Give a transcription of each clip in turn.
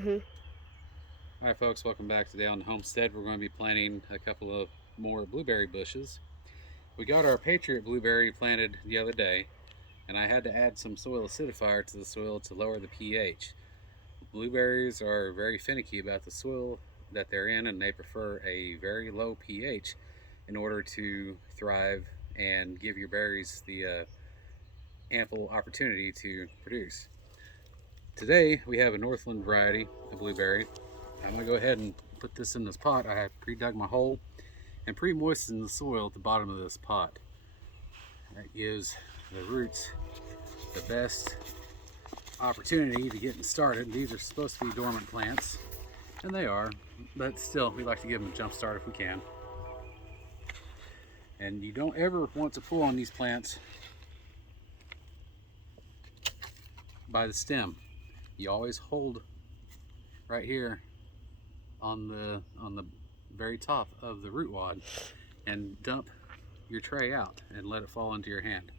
Mhm. Hi folks, welcome back. Today on the homestead we're going to be planting a couple of more blueberry bushes. We got our Patriot blueberry planted the other day, and I had to add some soil acidifier to the soil to lower the pH. Blueberries are very finicky about the soil that they're in, and they prefer a very low pH in order to thrive and give your berries the ample opportunity to produce. Today we have a Northland variety of blueberry. I'm going to go ahead and put this in this pot. I have pre-dug my hole and pre-moistened the soil at the bottom of this pot. That gives the roots the best opportunity to get started. These are supposed to be dormant plants, and they are, but still we like to give them a jump start if we can. And you don't ever want to pull on these plants by the stem. You always hold right here on the very top of the root wad and dump your tray out and let it fall into your hand.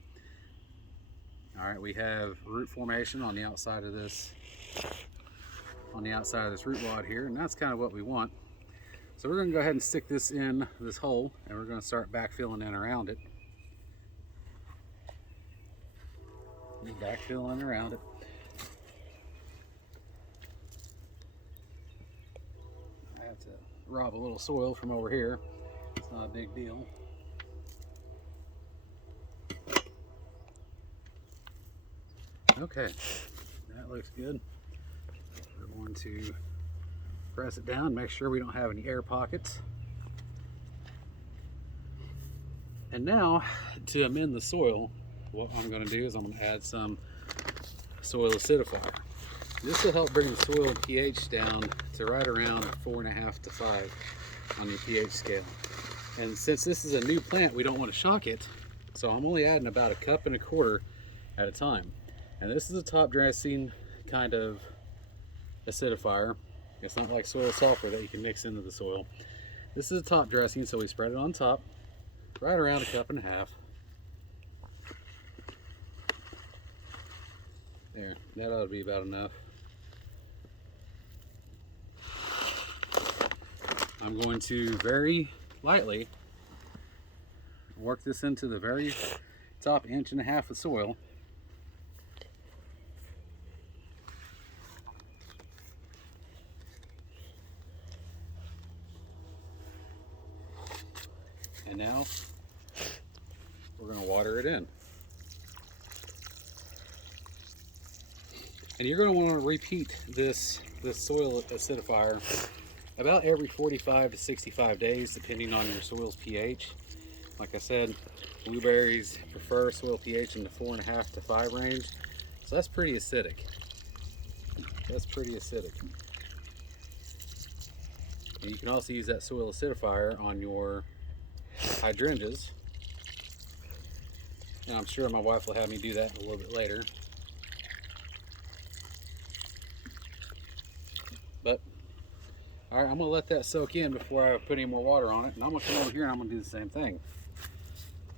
All right, we have root formation on the outside of this root wad here, and that's kind of what we want. So we're going to go ahead and stick this in this hole, and we're going to start backfilling in around it. Backfilling around it. I have to rob a little soil from over here. It's not a big deal. Okay, that looks good. We're going to press it down, make sure we don't have any air pockets. And now, to amend the soil, what I'm going to do is I'm going to add some soil acidifier. This will help bring the soil pH down to right around 4.5 to 5 on your pH scale. And since this is a new plant, we don't want to shock it, so I'm only adding about 1.25 cups at a time. And this is a top dressing kind of acidifier. It's not like soil sulfur that you can mix into the soil. This is a top dressing, so we spread it on top, right around 1.5 cups. There, that ought to be about enough. I'm going to very lightly work this into the very top 1.5 inches of soil. And now we're going to water it in. And you're going to want to repeat this soil acidifier about every 45 to 65 days, depending on your soil's pH. Like I said, blueberries prefer soil pH in the 4.5 to 5 range, so that's pretty acidic. That's pretty acidic. And you can also use that soil acidifier on your hydrangeas. And I'm sure my wife will have me do that a little bit later. But, all right, I'm gonna let that soak in before I put any more water on it. And I'm gonna come over here and I'm gonna do the same thing.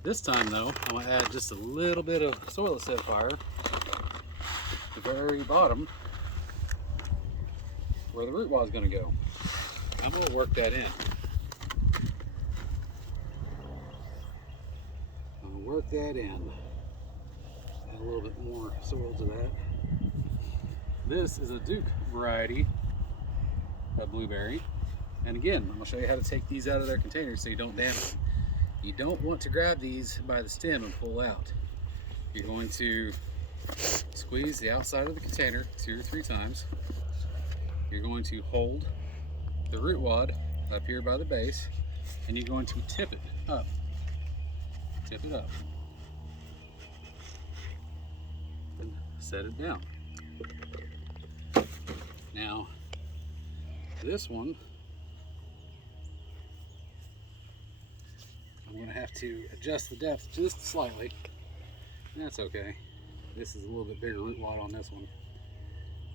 This time though, I'm gonna add just a little bit of soil acidifier at the very bottom where the root wad is gonna go. I'm gonna work that in. I'm gonna work that in. Add a little bit more soil to that. This is a Duke variety of blueberry. And again, I'm gonna show you how to take these out of their containers so you don't damage them. You don't want to grab these by the stem and pull out. You're going to squeeze the outside of the container 2 or 3 times. You're going to hold the root wad up here by the base, and you're going to tip it up. Tip it up. And set it down. Now, this one, I'm going to have to adjust the depth just slightly. That's okay. This is a little bit bigger root wad on this one.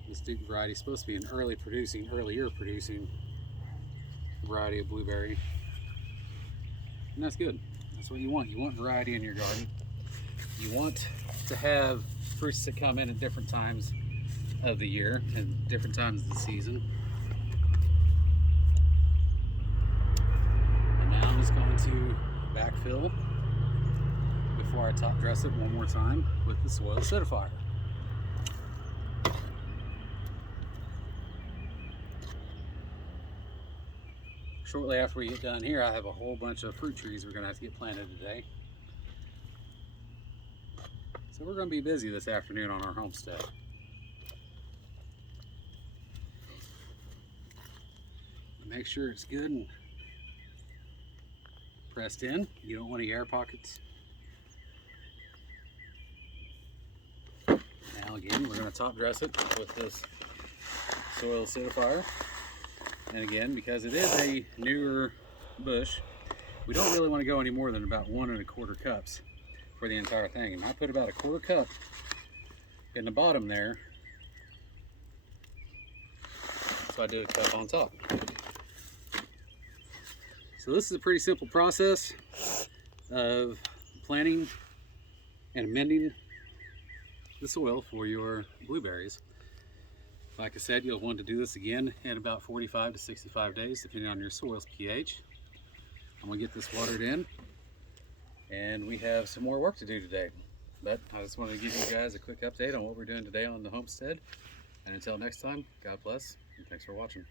This Duke variety is supposed to be an earlier producing variety of blueberry. And that's good. That's what you want. You want variety in your garden. You want to have fruits that come in at different times of the year and different times of the season. And now I'm just going to backfill before I top dress it one more time with the soil acidifier. Shortly after we get done here, I have a whole bunch of fruit trees we're going to have to get planted today. So we're going to be busy this afternoon on our homestead. Make sure it's good and pressed in. You don't want any air pockets. Now again, we're going to top dress it with this soil acidifier. And again, because it is a newer bush, we don't really want to go any more than about 1 1/4 cups for the entire thing. And I put about 1/4 cup in the bottom there, so I did a cup on top. So this is a pretty simple process of planting and amending the soil for your blueberries. Like I said, you'll want to do this again in about 45 to 65 days, depending on your soil's pH. I'm gonna get this watered in, and we have some more work to do today. But I just wanted to give you guys a quick update on what we're doing today on the homestead. And until next time, God bless, and thanks for watching.